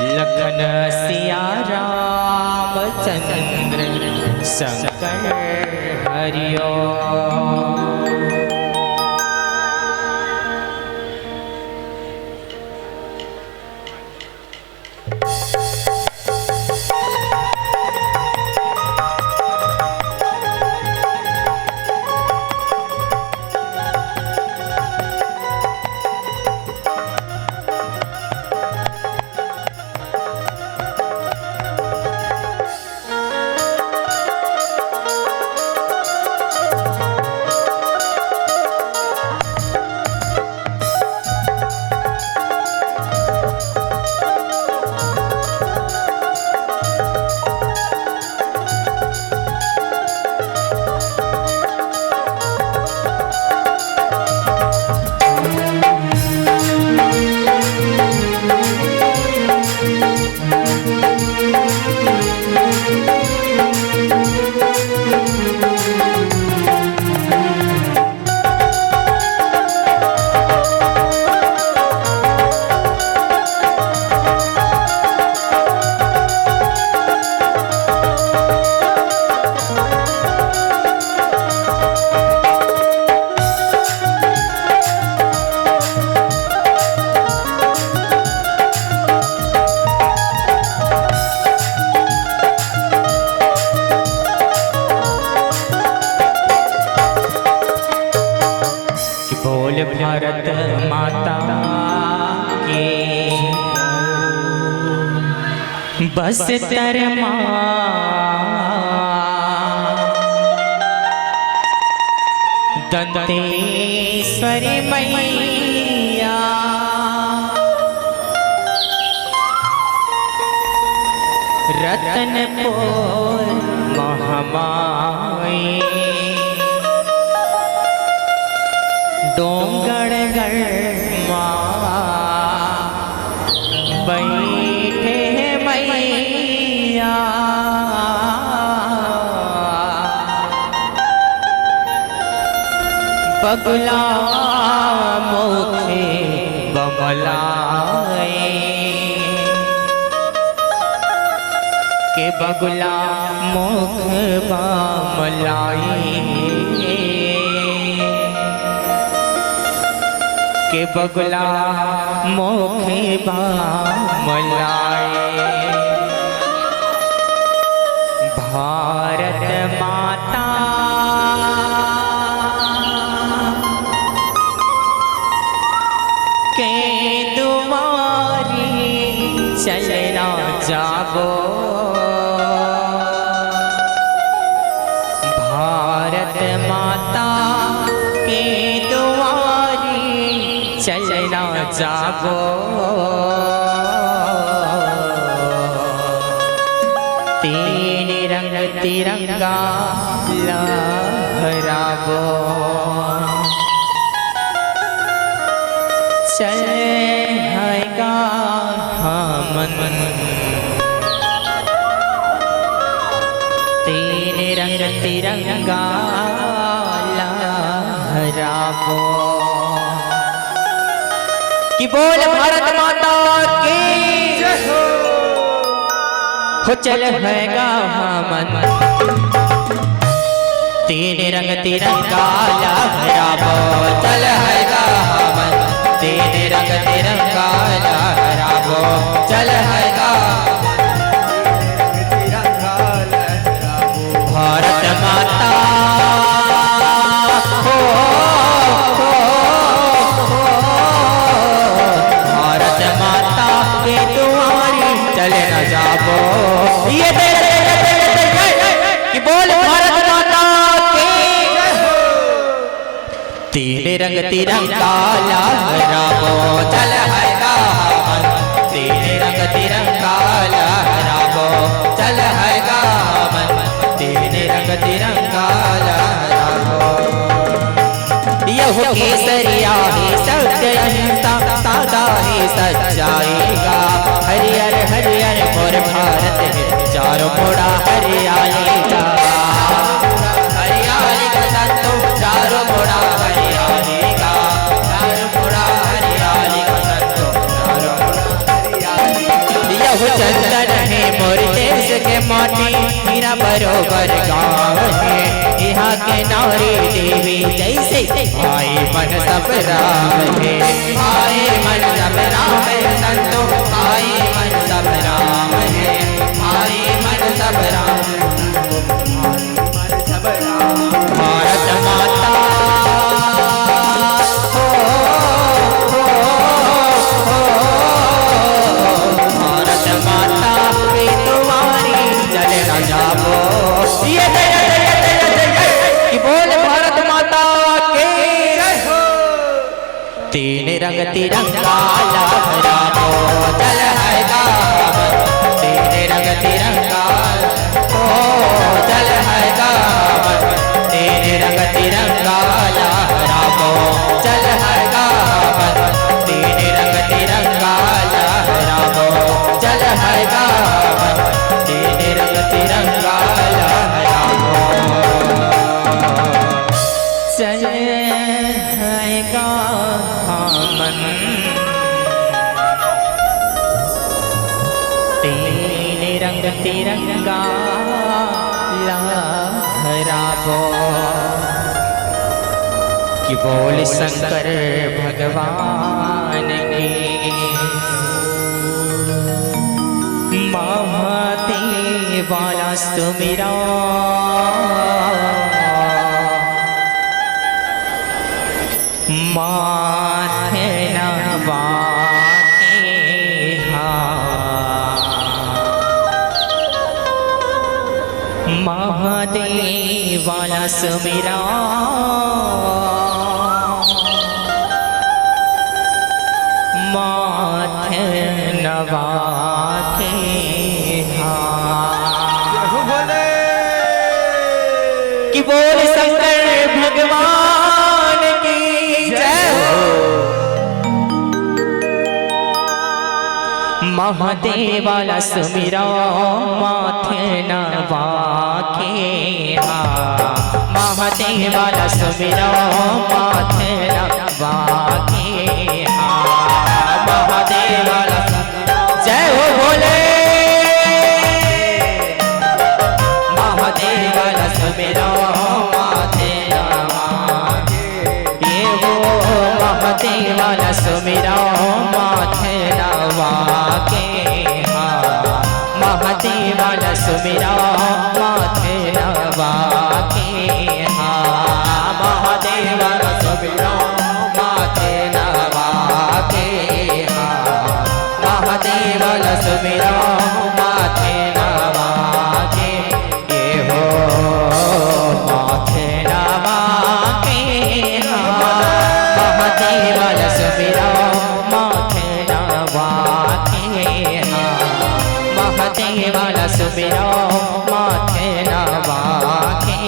लखन सिया रामचंद्र शंकर हरिओ। भारत माता के बस तरमा दंतेश्वरी मैया रतनपुर महामाई डोंगरगढ़ बैठे मैया बगुला मुखे बमलाए के बगुला मुख बमलाए के बगुला मुखे बमलाए। भारत माता के दुआरी चलना जागो। भारत माता के दुआरी चलना जागो। तीन रंग तिरंगा लहरावो। चलेगा हमन तीन रंग तिरंगा लहरावो। कि बोल भारत माता की हो चलेगा हमन तीन रंग तिरंगा लहरावो। चलेगा हमन तीन रंग तिरंगा लहरावो। चलेगा भारत माता हो भारत माता के दुआरी चले न जाबो। ये कि बोल भारत माता के तीन रंग तिरंगा लहरावो। चलेगा हमन तीन रंग तिरंगा लहरावो। चलेगा हमन तीन रंग तिरंगा लहरावो। यह केसरिया ही सत्य अहिंसा सादा ही सच्चाएगा। हरियर हरियर मोर भारत है चारों मोड़ा हरियालेगा। हरियाली का संतो चारों मोड़ा हरियालेगा। चारों मोड़ा हरियाली का संतो चारों मोड़ा हरियालेगा। यह यह चंदन है मोर देश के माटी हीरा बरोबर गाँव है यहाँ के नारी देवी जैसे भाई मन सब राम है भाई मन सब राम है संतो भाई मन सब राम है भाई मन सब राम भारत माता भारत माता पे तुम्हारी चल न जाओ ये कि बोल भारत माता के तीन रंग तिरंगा लहराओ चल है दामन तीन रंग तिरंगा ओ चल है दामन तीन रंग तिरंगा लहराओ चल है दामन तीन रंग तिरंगा लहराओ चल है दामन तीन रंग तिरंगा लहराओ चल है दामन तीन रंग तिरंगा लहराओ कि बोल शंकर भगवान की महादेव वाला सुमिरा माथे नवा महादेव वाला सुमिरा माथे नवा के कि बोल शंकर भगवान की जय हो महादेव वाला सुमिरा माथे नवा के महादेव वाला सुमिरा माथे नवा के महादेव वाला जय हो भोले महादेव वाला सुमिरा माथे नवा ये वो महादेव वाला सुमिरा माथे नवा के महादेव वाला सुमिरा माथे नवा के महादेव वाला सुमिरा माथे नवा के महादेव वाला सुमिरा माथे नवा के ये हो माथे नवा के महादेव वाला सुमिरा माथे नवा के महादेव वाला सुमिरा माथे नवा के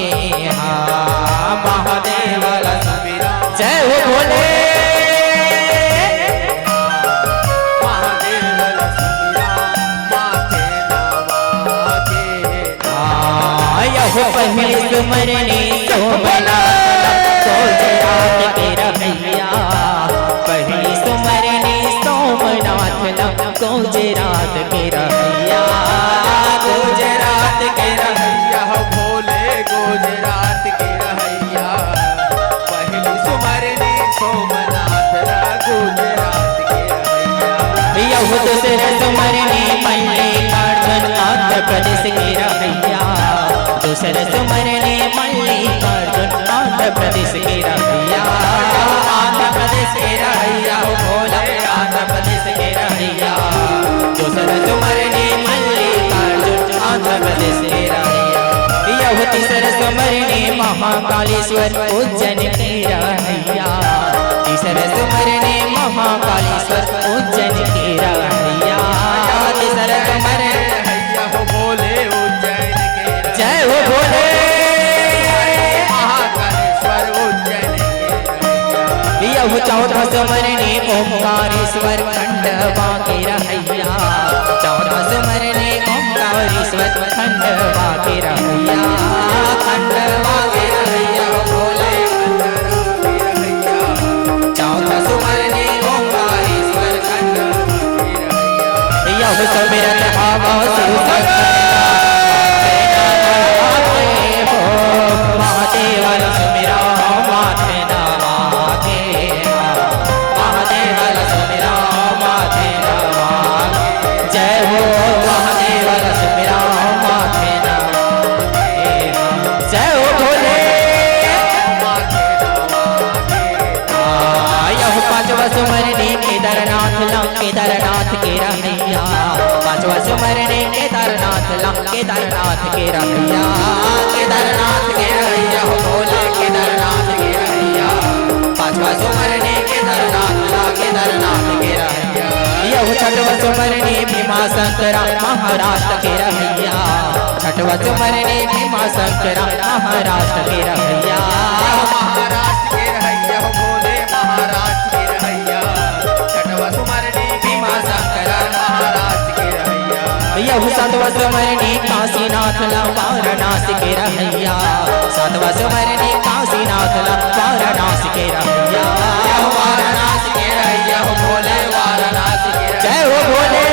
महादेव वाला सुमिरा जय हो भोले महादेव वाला सुमिरा माथे नवा के यह पहले सुमरने सोमना सोमनाथ के रमैया पहली सुमरने सोमनाथ गुजरात के रमैया गुजरात के रमैया भोले गुजरात के रमैया पहली सुमरने सोमनाथ गुजरात के रमैया यह दूसरे सुमरने मल्लिकार्जुन आंध्र प्रदेश के रमैया दूसरे सुमरने मल्लिकार्जुन आंध्र प्रदेश के रमैया आंध्र प्रदेश के रमैया भोला आंध्र प्रदेश के रमैया दूसरे सुमरने मल्लिकार्जुन आंध्र प्रदेश के रमैया यह तीसरे सुमरने महाकालेश्वर उज्जैन के रमैया तीसरे सुमरने महाकालेश्वर उज्जैन के रमैया तीसरे सुमरने भोले उज्जैन के जय हो भोले महाकालेश्वर उज्जैन के यह चौथा सुमरने ओंकारेश्वर खंडवा के रमैया चौथा सुमरने ओंकारेश्वर खंडवा के रमैया खंडवा के रमैया भोले चौथा सुमरने ओंकारेश्वर खंडवा यह सुमिरन हवा शिव शंकर महादेव सुमिरा माथे नवागे महादेव सुमिरा माथे नवागे जय हो महादेव सुमिरा माथे नवागे जय हो भोले यह पांचवा सुमरनी केदारनाथ लम केदारनाथ के रमैया पांचवा सुमरनी केदारनाथ लम केदारनाथ के रमैया केदारनाथ के रमैया हो भोले केदारनाथ के रमैया पांचवा सुमरनी केदारनाथ ला केदारनाथ के रमैया यह छठवा सुमरनी भीमा शंकरा महाराष्ट्र के रमैया छठवा सुमरनी भीमा शंकरा महाराष्ट्र के रमैया महाराष्ट्र के रमैया हो भोले महाराष्ट्र के रमैया छठवा सुमरनी भीमा शंकरा महाराष्ट्र के रमैया यह सातवा सुमरनी काशीनाथ ला वाराणसी के रमैया सातवा सुमरनी काशीनाथ ला वाराणसी के रमैया वाराणसी के रमैया हो भोले वाराणसी के जय हो भोले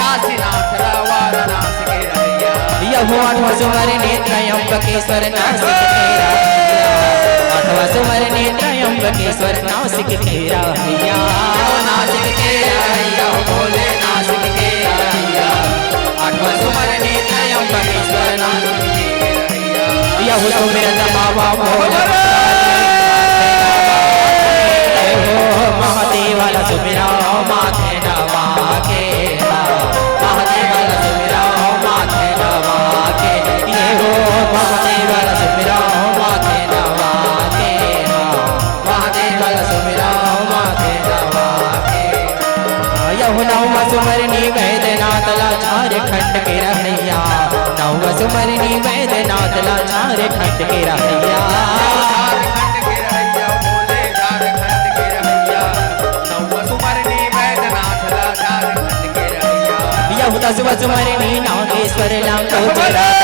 काशीनाथ ला वाराणसी के रमैया यह आठवा सुमरनी त्रयंबकेश्वर नासिक के रमैया आठवा सुमरनी त्रयंबकेश्वर नासिक के रमैया नासिक के रमैया हो भोले नासिक के रमैया आठवा सुमरनी त्रयंबकेश्वर नासिक के रमैया यह सुमिरन बाबा भोले महादेव सुमिरा माथे नवागे महादेव सुमिरा माथे नवागे ये हो महादेव सुमिरा माथे नवागे महादेव सुमिरा माथे नवागे यह नव सुमरनी वैद्यनाथ ला झारखंड के रमैया नव सुमरनी वैद्यनाथ ला झारखंड के रमैया झारखंड के रमैया भोले झारखंड के रमैया नव सुमरनी वैद्यनाथ ला झारखंड के रमैया यह दसवा सुमरनी नागेश्वर ला गुजरात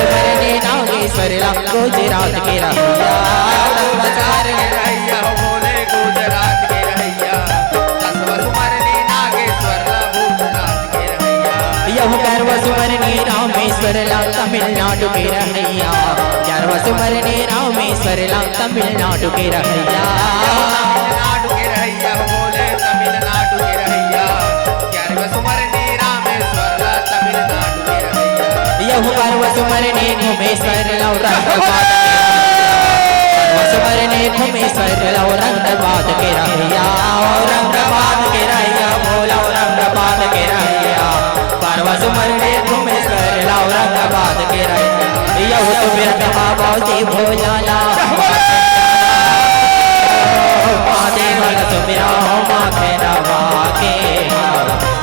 सुमरनी नागेश्वर ला गुजरात के रमैया चार के रमैया हो भोले गुजरात के रमैया दसवा सुमरनी नागेश्वर ला गुजरात के रमैया यह ग्यारहवा सुमरनी रामेश्वर ला तमिलनाडु के रमैया ग्यारहवा सुमरनी रामेश्वर ला तमिलनाडु के रमैया तमिलनाडु के रमैया हो भोले तमिलनाडु के रमैया ग्यारहवा सुमरनी रामेश्वर ला तमिलनाडु के रमैया यह बारहवा सुमरनी घुमेश्वर ला औरंगाबाद के रमैया सुमरनी घुमेश्वर ला औरंगाबाद के रमैया औरंगाबाद के रमैया भोला औरंगाबाद के रमैया बारहवा सुमरनी घुमेश्वर ला औरंगाबाद के रमैया यह सुमिरन बाबा जी भोला ला महादेव सुमिरा माथे नवागे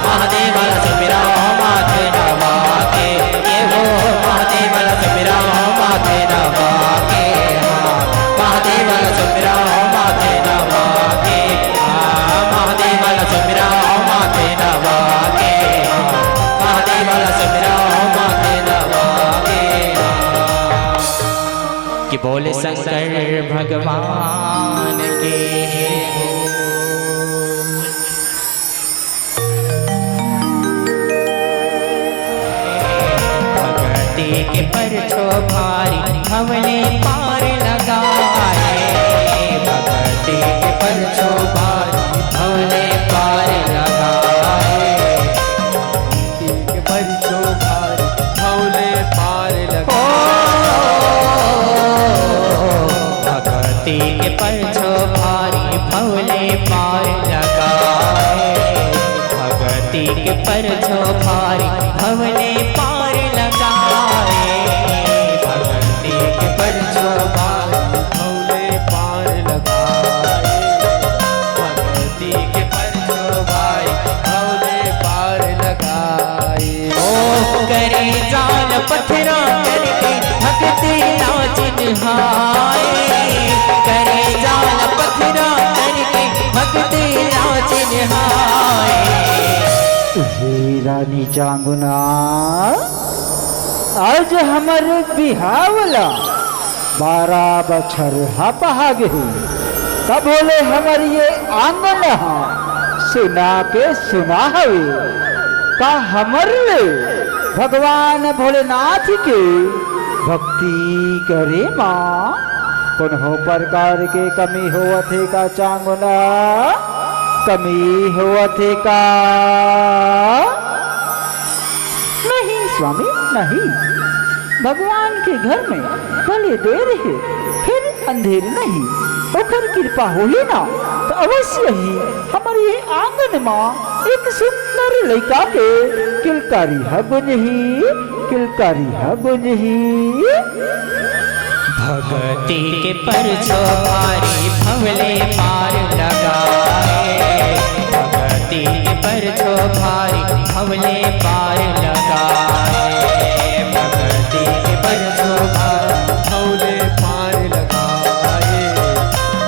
महादेव सुमिरा माथे नवागे ये हो महादेव सुमिरा माथे नवागे महादेव सुमिरा माथे नवागे महादेव सुमिरा माथे नवागे महादेव सुमिरा माथे नवागे कि बोले शंकर भगवान के भगती के परछो भारी हमने पार लगाए भगती के परछो भारी हमने पार लगाए के परिचो भार भोले पार लगा भगती के परछो भारी भोले पार लगाए भगती के परछो भारी भोले पार लगाए भगती के परछो भारी भोले पार लगाए भगती के परिचो भाई भोले पार लगाए ओ करे जान पत्थरा करके भक्ति नाच निहाए करे जान पत्थरा करके भक्ति नाच निहाए हे रानी चांगुना आज हमारे बिहावला 12 बछर हा पहा गई तब बोले हमारी ये आंगन सुना के सुना हवे का हमर ले भगवान भोलेनाथ के भक्ति करे माँ कौन प्रकार के कमी होवत है का चांगुना कमी होवत है का नहीं स्वामी नहीं भगवान के घर में भले देर है फिर अंधेर नहीं ओकर कृपा हो ही ना तो अवश्य ही हमारे ये आंगन में एक सुंदर लड़का के किलकारी है गुंजही किलकारी है गुंजही भक्ति के परचो भारी भवले पार लगाए भक्ति के परचो भारी भवले पार लगाए भक्ति के परचो भारी भवले पार लगाए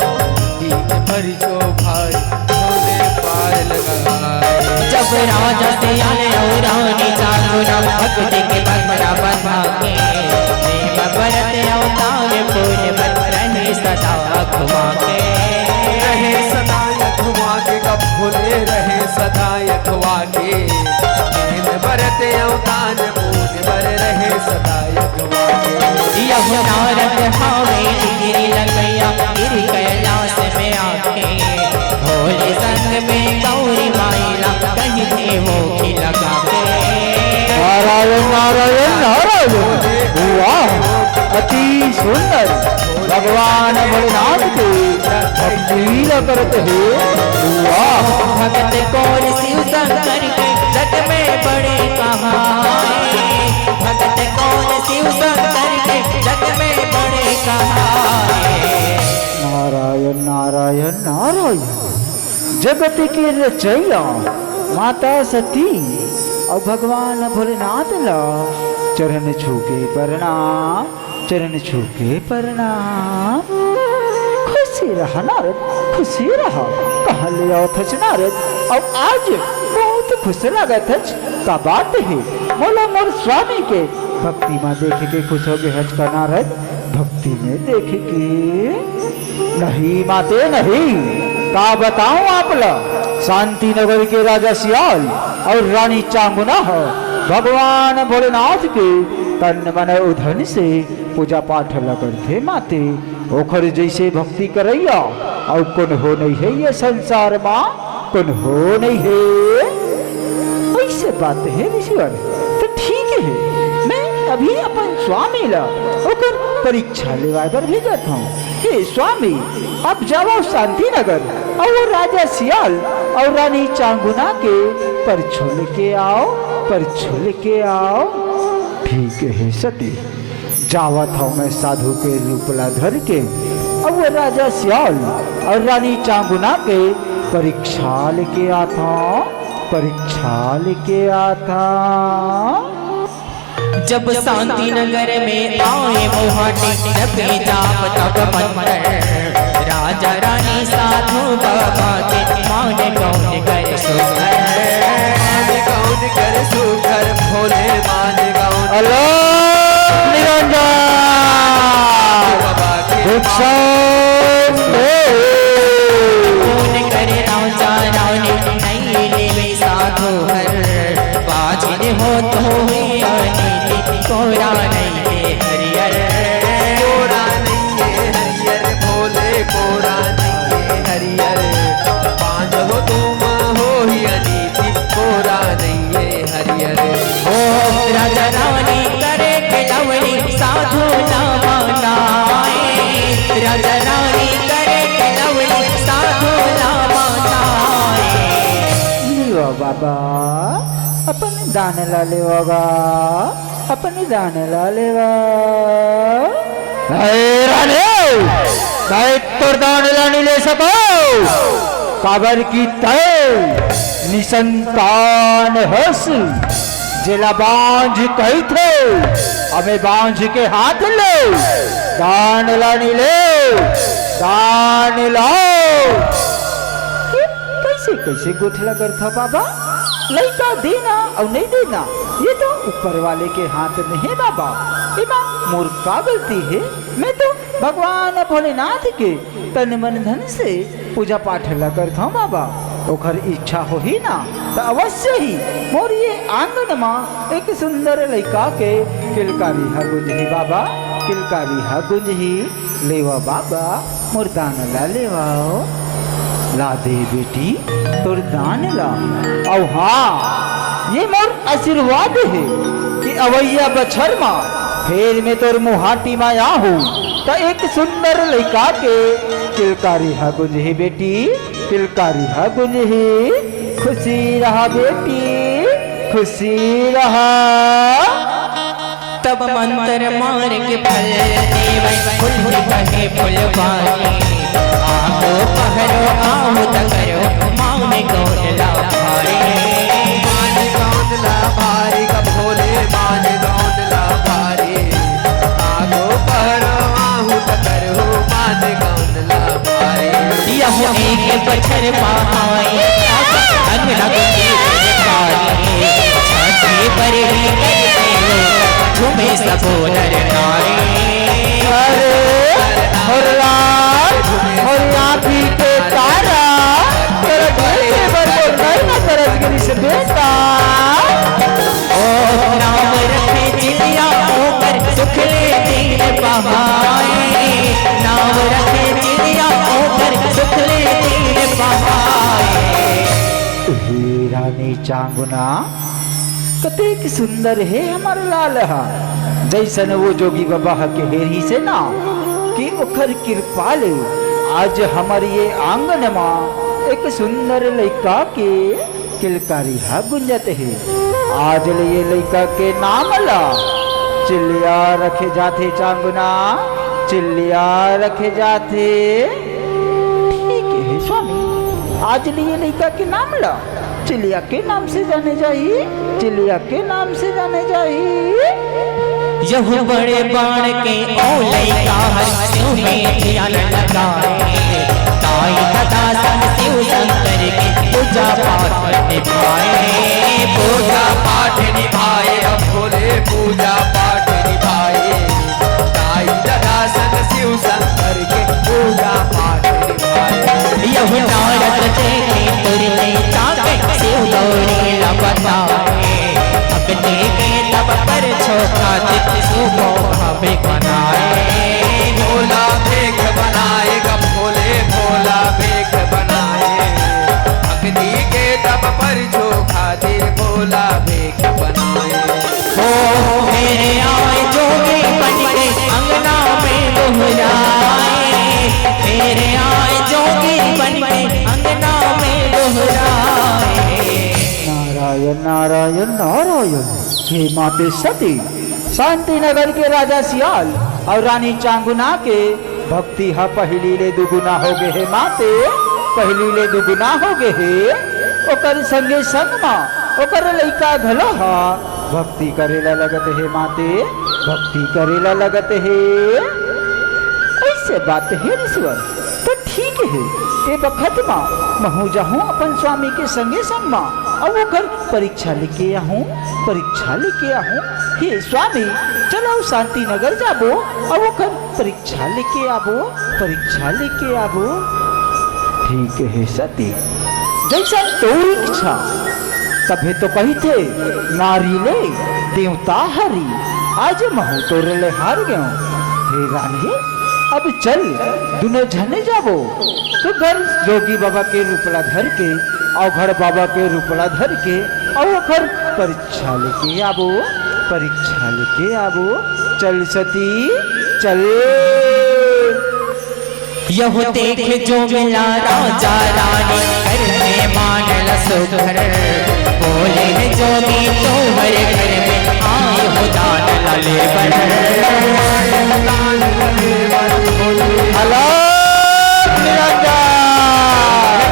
भक्ति के परिचो भाई भवले पार लगाए जब राजा से आले और रानी चालू ना भक्ति के बंधना बंधा के भरत अवतार पूर्ण बन रहे सदा घुमा के रहे सदा यथवा के कब भूले रहे सदा यथवा के भरत अवतार पूर्ण बर रहे सदा यथवा के यह नारद हावे गिरी लगैया गिरी कैलाश में आके भोले संग में गौरी माइला कहीं थे वो की लगा के नारायण नारायण नारायण वाह अति सुंदर भगवान भोलेनाथ के भक्ति करते हैं वाह भगत कौन शिव शंकर के जग में बड़े कहाए भगत कौन शिव शंकर के जग में बड़े कहाए नारायण नारायण नारायण जगत के रचैया माता सती और भगवान भोलेनाथ ला चरण छूके प्रणाम चरण छूके प्रणाम खुशी रहा नारद खुशी रहा कहा ले आओ थच नारद अब आज बहुत खुश लगत थच का बात है बोला मोर स्वामी के भक्ति में देख के खुश हो गए हच का नारद भक्ति में देख के नहीं माते नहीं का बताऊं आप ला शांति नगर के राजा सियाल और रानी चांगुना हो भगवान भोलेनाथ के तन मन उधन से पूजा पाठ लगन थे माते ओखर जैसे भक्ति करैया और कौन हो नहीं है ये संसार माँ कौन हो नहीं है ऐसे बात है ऋषिवर तो ठीक है मैं अभी अपन स्वामी ला ओकर परीक्षा लेवा पर भेजत हूँ हे स्वामी अब जाओ शांति नगर और राजा सियाल और रानी चांगुना के पर छुल के आओ पर छुल के आओ ठीक है सती जावत हूँ मैं साधु के रूपला धर के अब वो राजा सियाल और रानी चांगुना के परीक्षा लेके आता परीक्षा लेके आता जब शांति नगर में आए मोहाटी जपे जाप तब मंत्र राजा रानी साधु बाबा के मान कौन कर सुकर कौन कर सुकर भोले मान कौन हेलो निरंजन बाबा के कौन करे राजा रानी नहीं ले साधु हर बाजिन हो तो कोरा नहीं है हरियर कोरा नहीं है हरियर भोले कोरा नहीं है हरियर पांच हो तुम हो ही अनीति कोरा नहीं है हरियर ओ राजा रानी करे के लवली साधु ना मनाए राजा रानी करे के लवली साधु ना मनाए लियो बाबा अपन दान ला ले बाबा अपन दान ला लेवा तोर दान ला नहीं ले सको काबर की तय निसंतान हस जिला बांझ कही थे हमें बांझ के हाथ ले दान ला नहीं ले दान लाओ कैसे कैसे गोथला कर था बाबा लड़का देना और नहीं देना ये तो ऊपर वाले के हाथ में है बाबा इमा मोर का गलती है मैं तो भगवान भोलेनाथ के तन मन धन से पूजा पाठ ला करता हूँ बाबा ओखर इच्छा हो ही ना तो अवश्य ही मोर ये आंगन में एक सुंदर लड़का के किलकारी हा गुंजही बाबा, किलकारी हा गुंजही लेवा बाबा, मोर दान ला लेवाओ, ला दे बेटी तोर दान ला। और हाँ ये मोर आशीर्वाद है कि अवैया बछर मा फिर में तोर मुहाटी में आहू तो एक सुंदर लड़का के किलकारी हा गुंजही बेटी, किलकारी हा गुंजही, खुशी रहा बेटी, खुशी रहा। तब मंत्र मार के फल देवै फूल कहे फुलवारी, आहो पहरो आहो तकरो माने गौला भारी, माने गौला भारी का भोले माने गौला भारी, आगो पहरो आहू तकरो माने गौला भारी। यह एक बछर पाई अंगना गुंजी कारी, छठी बरही करते झूमे सबो नर नारी। अरे और लाल और आँखी के तारा तेरे बेटे बरबो नहीं ना करज गिरी से बेटा। ओ नाम रखे चिड़िया होकर सुख ले दिन बहाए, नाम रखे चिड़िया होकर सुख ले दिन बहाए। हे रानी चांगुना कतेक सुंदर है हमार लाल हा, जैसन वो जोगी बाबा के हेरी से ना कि ओखर कृपा ले आज हमारे ये आंगन में एक सुंदर लड़का के किलकारी हा गुंजत है। आज ले ये लड़का के नाम ला चिल्लिया रखे जाते चांगुना, चिल्लिया रखे जाते। ठीक है स्वामी, आज लिए लड़का के नाम ला चिलिया के नाम से जाने जाइए, चिलिया के नाम से जाने जाइए। यह बड़े बाण के ओले का हर में ध्यान लगाए, ताई तथा सन शिव शंकर की पूजा पाठ निभाए, पूजा पाठ निभाए अब भोले पूजा पाठ निभाए, ताई दादा सन शिव शंकर के पूजा पाठ निभाए। यह नारद देखे तुरते जाके शिव गौरी बताए, अपने के तब पर छोटा चित सुबो भावे बनाए, भोला भेख बनाएगा भोले भोला भेख बनाए, अग्नि के तप पर चोखा दे भोला भेख बनाए। ओ मेरे आए जोगी बन के अंगना में दोहराए, मेरे आए जोगी बन के अंगना में दोहराए। नारायण नारायण नारायण। हे माते सती शांति नगर के राजा सियाल और रानी चांगुना के भक्ति हा पहली ले दुगुना हो गए हे माते, पहली ले दुगुना हो गए हे। ओकर संगे संग मा ओकर लइका घलो हा भक्ति करेला लगत हे माते, भक्ति करेला लगत हे। ऐसे बात है ईश्वर तो ठीक है, ये बखत मा महू जाहूँ अपन स्वामी के संगे संग मा और वो घर परीक्षा लेके आहूँ, परीक्षा लेके आहूँ। हे स्वामी चलो शांति नगर जाबो और वो घर परीक्षा लेके आबो, परीक्षा लेके आबो। ठीक है सती जैसा तोरी इच्छा, तभी तो कही थे नारी ले देवता हरी, आज महू तोरे ले हार गयो। हे रानी अब चल दोनों जने जाबो तो घर जोगी बाबा के रूपला धर के और घर बाबा के रूपला धर के और वो घर परीक्षा लेके आबो, परीक्षा लेके आबो। चल सती चल। यह देख जो मिला राजा रानी करने मानल सुघर, बोले जोगी तुम्हारे घर में आए हो दान लाले हेलो निरंजन,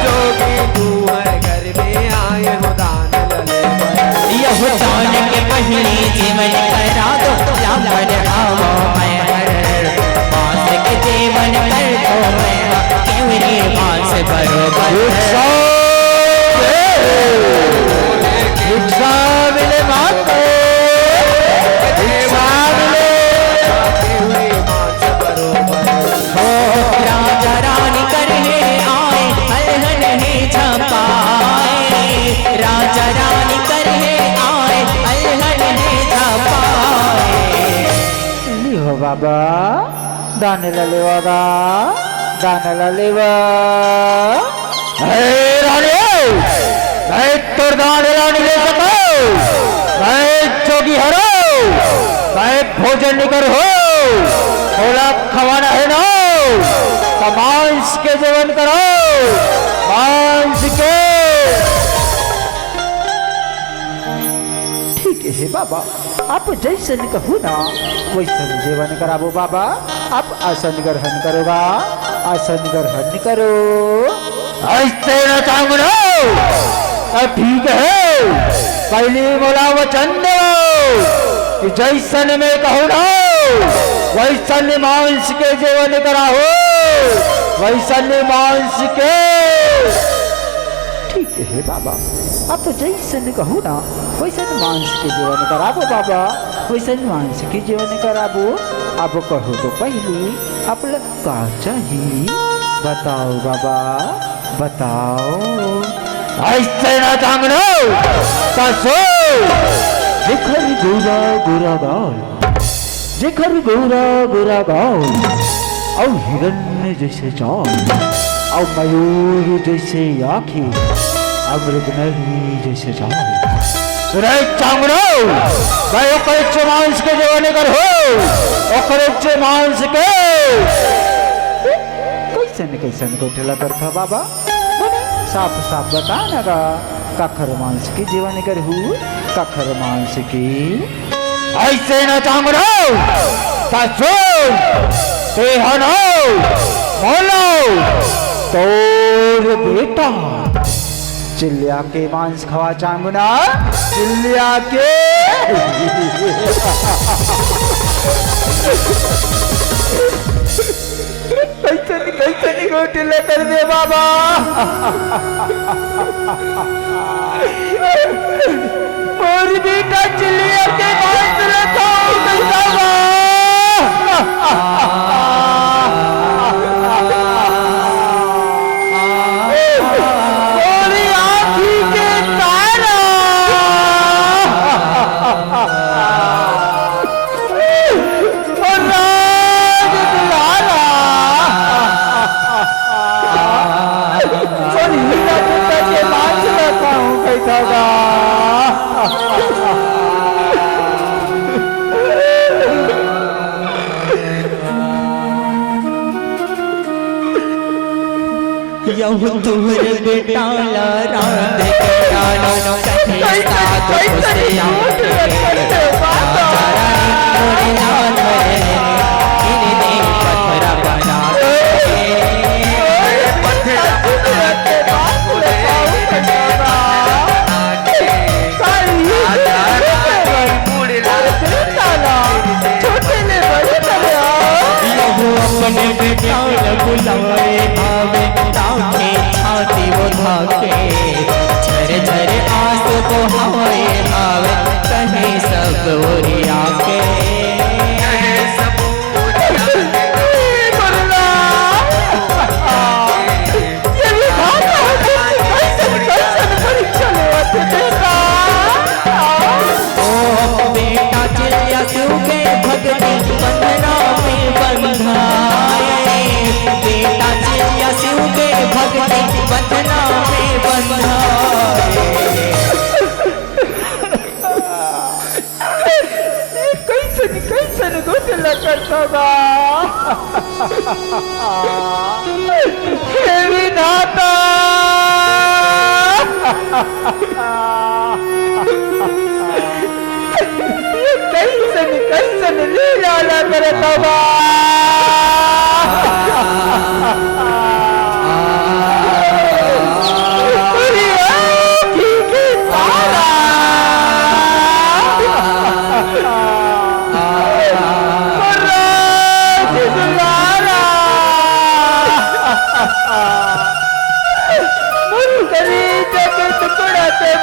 जोगी तू है घर में आए हो दान लले बर। यह जान के पहले जीवन करा दो लामर आवो मैं हर पास के जीवन कर दो मैं केवरी पास बरोबर। राजा रानी कर है आए अलहन है झपाए लिहो बाबा दान लेवागा दान लेवा रानी मैं तोर दान नहीं ले सको मैं जोगी हरो मैं भोजन निकर हो थोड़ा खवाना है ना तो मांस के सेवन करो मांस के ठीक है बाबा आप जैसन कहू ना वैसन सेवन कराबो बाबा आप आसन ग्रहण करोगा आसन ग्रहण करो ऐसे न चांगनो ठीक है पहली बोला वचन दो कि जैसन में कहू ना वैसन मांस के सेवन कराओ वैसन मांस के ठीक है बाबा आप जैसन कहू ना वैसन मांस के सेवन कराबो बाबा वैसन मांस के सेवन कराबो अब कहो तो पहले आप लोग का चाहिए बताओ बाबा बताओ ऐसे ना जांगनो सासो जिखर गोरा गोरा गाल जिखर गोरा गोरा गाल और हिरण्य जैसे चाल और मयूर जैसे आँखें और मृगनली जैसे चाल सुने चांगनो मैं ओकरे मांस के जवाने कर हो ओकरे मांस के कैसन को ठेला करता बाबा साफ साफ बता ना कखर मांस की जीवन कर हूँ कखर मांस की ऐसे न चांगनो बोलो तोर बेटा चिल्लिया के मांस खवा चांगना चिल्लिया के कैसे रोटी लेकर दे बाबा और बेटा चिल्लिया के मांस लेता यहु तुहर बेटा रात के आनो कथे साथ खुशे आके राजा रानी मोरे लाल मरे इन्हें पत्थरा बना अपने बेटा बुलाए भावे ताके छाती वो धाके झरे झरे आंसू को हवाए आवे कहीं सब ओरिया के बेटा चिल्लिया सूखे भगती बंधना में बंधाए बेटा चिल्लिया सूखे भगती बंधना में बंधाए कैसन गुटला करता बा हे विधाता कैसन लीला करता बा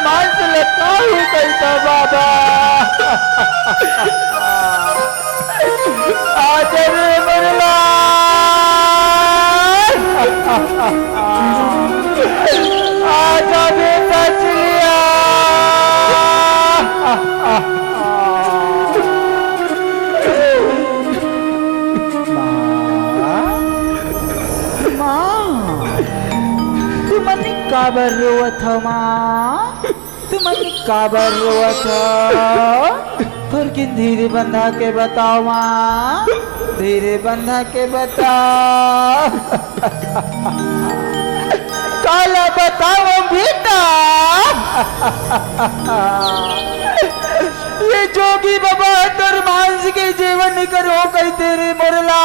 मांस लेता ही कहता बाबा आज रे मरला काबर रोवत हो माँ? तुम काबर रोवत हो? थोड़किन धीरे बंधा के बताओ माँ, धीरे बंधा के बताओ। काला बताओ बेटा। ये जोगी बाबा तर मांस के जीवन करो कई तेरे मुरला।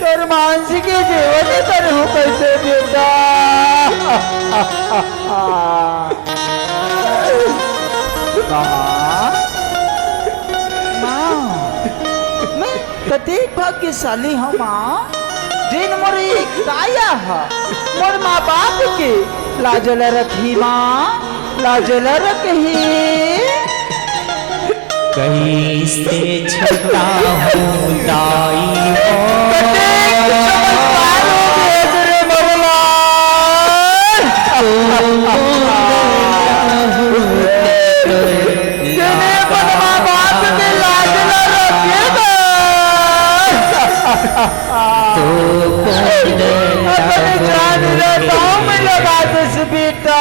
तर मांस के जीवन करो कैसे बेटा। माँ, मैं कते भाग्यशाली हूँ माँ, जिन मोर काया है मोर माँ बाप के लाजल रखी माँ, लाजल रखी। कहीं से छुटा हूँ दाई बेटा।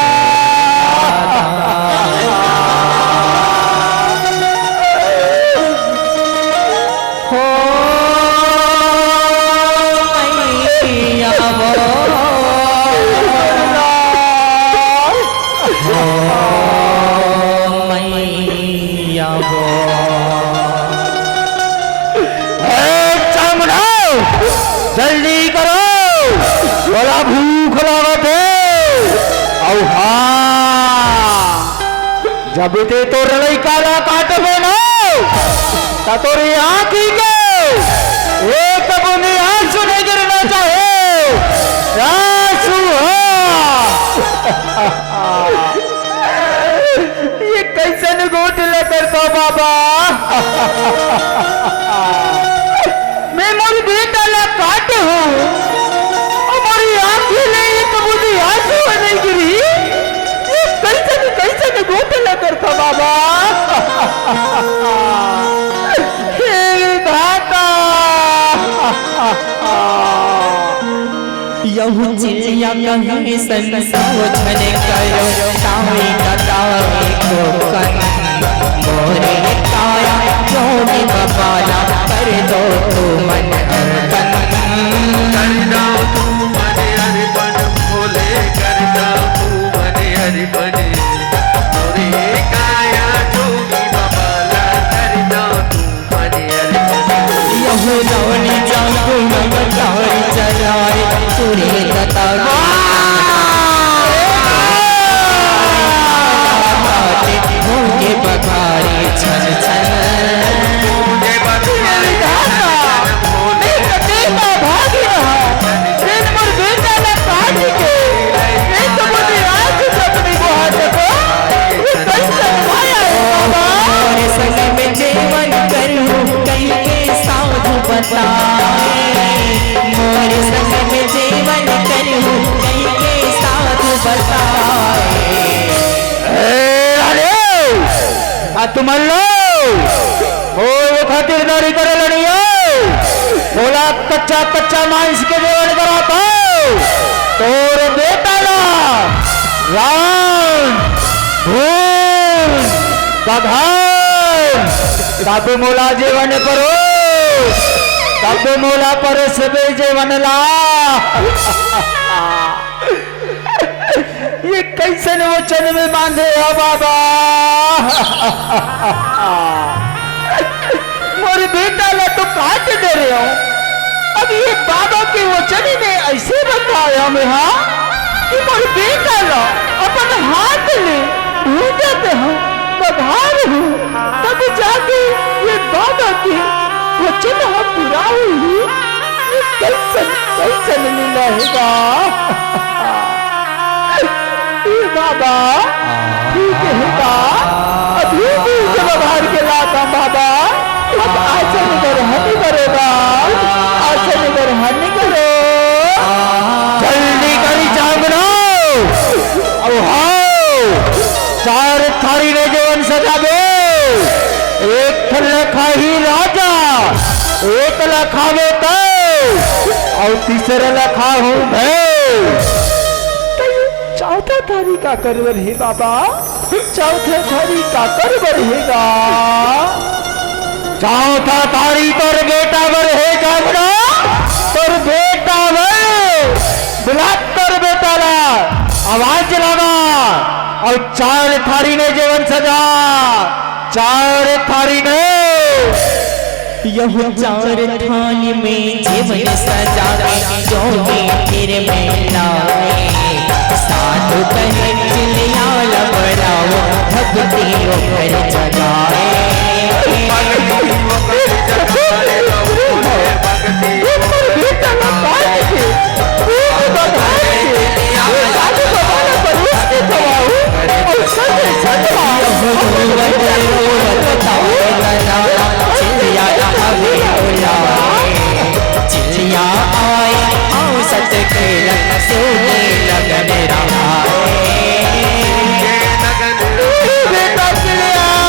हो मैया वो, हो मैया वो। जल्दी करो, बड़ा भूख लागत है। औ हाँ, जब ते तो लड़ाई काला काटबे ना, ता तोरी आँखी के एक बुनी आंसू नहीं गिरना चाहे। आंसू ये कैसन गोटला करता बाबा। मैं मोरी बेटा ला काट हूँ, हमारी आँखें नहीं एक बुनी आंसू नहीं गिरी। ये कैसन गोटला करता बाबा। यहूं चिड़िया कहीं संशोधन करो, ताई ताई को कन मोरे काया जोगी बाबाला कर दो तू मन अर्पण। कर दो तू मन अर्पण भोले, कर दो तू मन अर्पण। मोरे काया जोगी बाबाला कर दो तू मन अर्पण। यहूं दौनी जागो नगतारी चलाए चुरे ततावा भोगे बघारी छन छन। मुझे बघारी छन भोले बेटा भाग रहा, दिन मोर बेटा ला काट के नहीं तो मुझे आज अपनी बुआ देखो। ये कैसन माया है बाबा। मोरे संग में जीवन करूं कई के साधु बताए। मोरे संग में जीवन करूं कई के साधु बताए। तुम लो वो खातिरदारी करे लड़ी बोला कच्चा कच्चा मांस के जेवन कराता तोर बेटा ला रान भून बघान तब मोला जीवन करो, तब मोला पर सबे जीवन ला। ये कैसन वचन में बांधे हो बाबा। मोरे बेटा ला तो काट दे रहे हो, अब ये बाबा के वचन में ऐसे बताया मैं हाँ कि मोरे बेटा ला अपन हाथ ले ढूंढते हो बघार हूँ, तब जाके ये बाबा की वचन हो पूरा हुई। ये कैसन कैसन लीला है बाबा। ठीक है बा, अभी भी जब बाहर के लाता बाबा, अब आचरण ग्रहण करेगा, आचरण ग्रहण करो। जल्दी करी जागना। अब हाँ, चार थारी ने जीवन सजावे, एक लखा ही राजा, एक लखावे तो और तीसरा रखा हूँ मैं। तो ये चौथा थारी का करवर है बाबा, चौथा थारी का करवर हैगा। चौथा थारी पर बेटा वर है जागना, पर बेटा वर बुलात कर बेटा ला आवाज लगा और चार थारी ने जीवन सजा, चार थारी ने यह चार थाली में जीवन सजावे जो तेरे में लाए। साधु कहे चिलिया लबड़ाओ भक्ति ऊपर जगाए। चिलिया आए आओ सच के लग से लगन रहा बेटा चिड़िया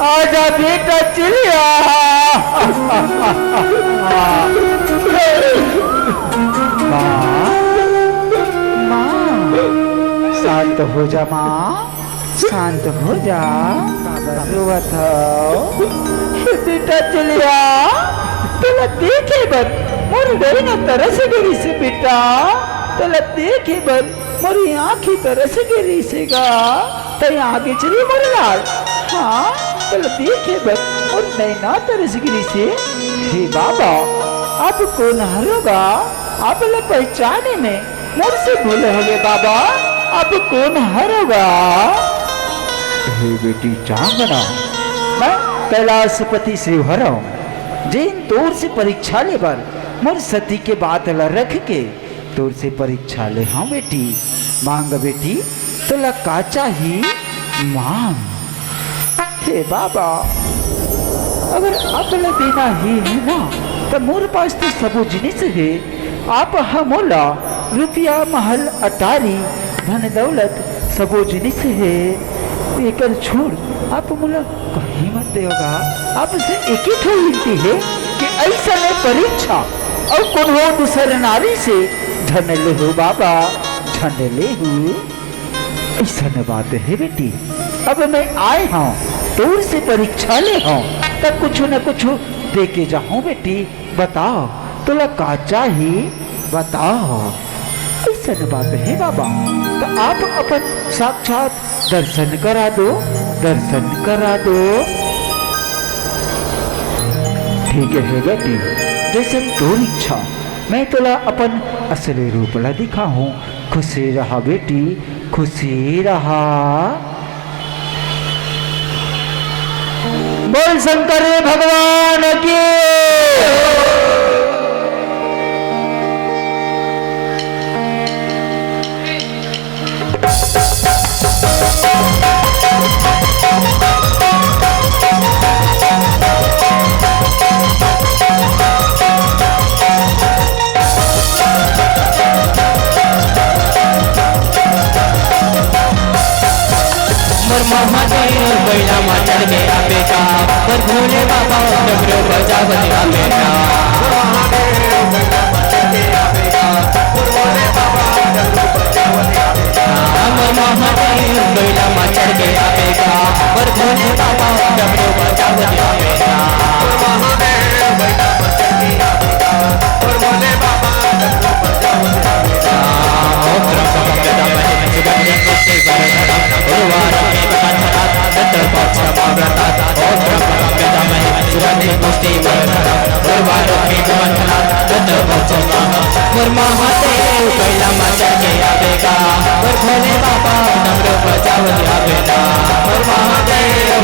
आजा बेटा चिड़िया। शांत हो जा माँ, शांत हो जा। रोवत हो बेटा चिड़िया, तेला देखे बर मोर गई न तरस गिरी से बेटा, तेला देखे बर मोरी आँखी तरस गिरी से गा। तय आगे चली मोर लाल, हाँ तेला देखे बर मोर नैना तरस गिरी से। हे बाबा अब कौन हरोगा, आप ले पहचाने में मोर से भूले होगे बाबा, अब कौन हरोगा। हे बेटी चांगना, मैं कैलाशपति से हराऊं, जिन तोर से परीक्षा ले बार मोर सती के बात ला रख के तोर से परीक्षा ले। हाँ बेटी मांग बेटी, तोला का चाहिए मांग। हे बाबा अगर अपने देना ही है ना तो मोर पास तो सब जिनिस है। आप हमोला रुपया महल अटारी धन दौलत सब जिनिस है, एकर छोड़ आप मोला कहीं मत देगा। आपसे एक ही ठो विनती है कि ऐसा ने परीक्षा और कोनो दूसरे नारी से धन ले हो बाबा, धन ले हो। ऐसा न बात है बेटी, अब मैं आए हूँ दूर से परीक्षा ले हूँ तब कुछ न कुछ दे के जाऊँ बेटी। बताओ तोला का चाहिए बताओ। ऐसा न बात है बाबा, तो आप अपन साक्षात दर्शन करा दो, दर्शन करा दो। ठीक है बेटी, जैसे तोर इच्छा, मैं तोला अपन असली रूप ला दिखा हूँ। खुशी रहा बेटी, खुशी रहा। बोल शंकर भगवान की। महादेव बैला माचल मेरा बेटा, पर भोले बाबा डमरू बजा बजा बेटा। महादेव बैला माचल मेरा बेटा, पर भोले बाबा डमरू बजा बजा बेटा। महादेव कैला मचा के आवेगा, और भोले बाबा डमरू बजावत आवेगा। और महादेव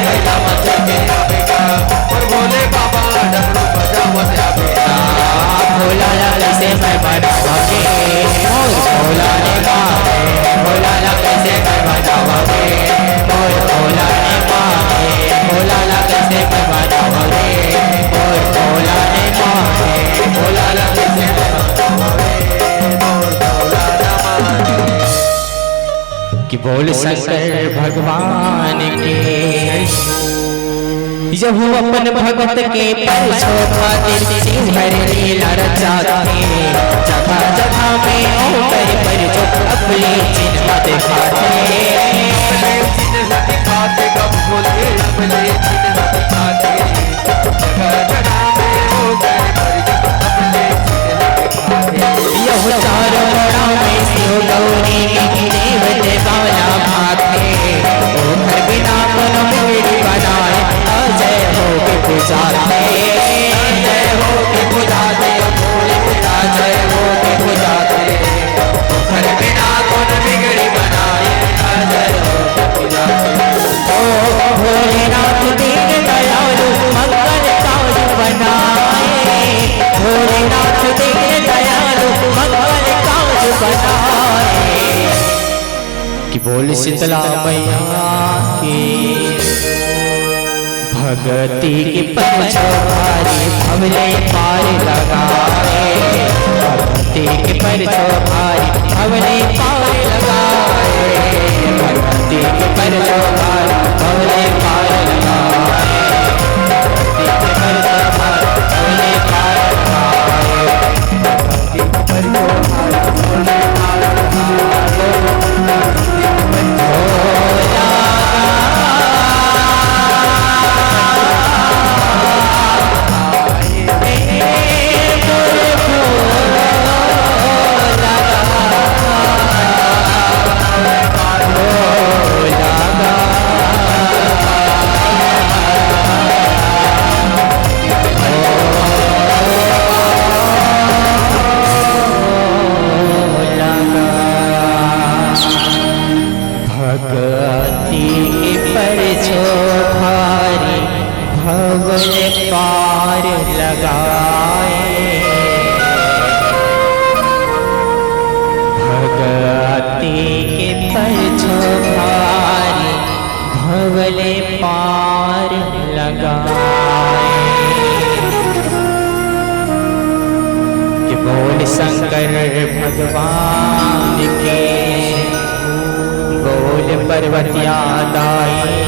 कैला मचा के आवेगा, और भोले बाबा डमरू बजावत आवेगा। भोला लाल से मैं बड़ा भागे, और भोला ने गाए, भोला बोल शंकर भगवान के जब अपन भगत के पर शोभा देते हर लीला रचाते जगह जगह में ओकर पर जो अपने चिन्ह दिखाते चिन्ह दिखाते कब भोले अपने चिन्ह दिखाते जगह जगह में होकर पर जब अपने चिन्ह दिखाते यह चारों बड़ा में शिव गौरी देव देवाला भाते ओकर बिना मन मेरी बनाए अजय हो के पुजाते जय हो के पुजाते भोले तेरा जय हो के पुजाते ओकर बिना मन बिगड़ी बनाए अजय हो के पुजाते ओ भोलेनाथ दीन दयालु मंगल काज बनाए भोलेनाथ दीन दयालु मंगल काज बनाए कि बोल शीतला मैया की भगती की परछोहारी भवले पार लगाए भगती की परछोहारी भवले पार लगाए भगती की परछोहारी भवले पार लगाए भगती की परछोहारी भवले पार लगाए भगती की परछोहारी भवले पार भगती के परछोहारी भवल पार लगाए भगती के परछोहारी भवल पार लगाए कि बोल शंकर भगवान के बोल पर्वत याद आए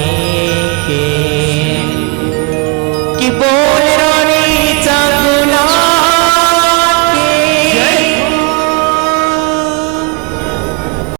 कि बोल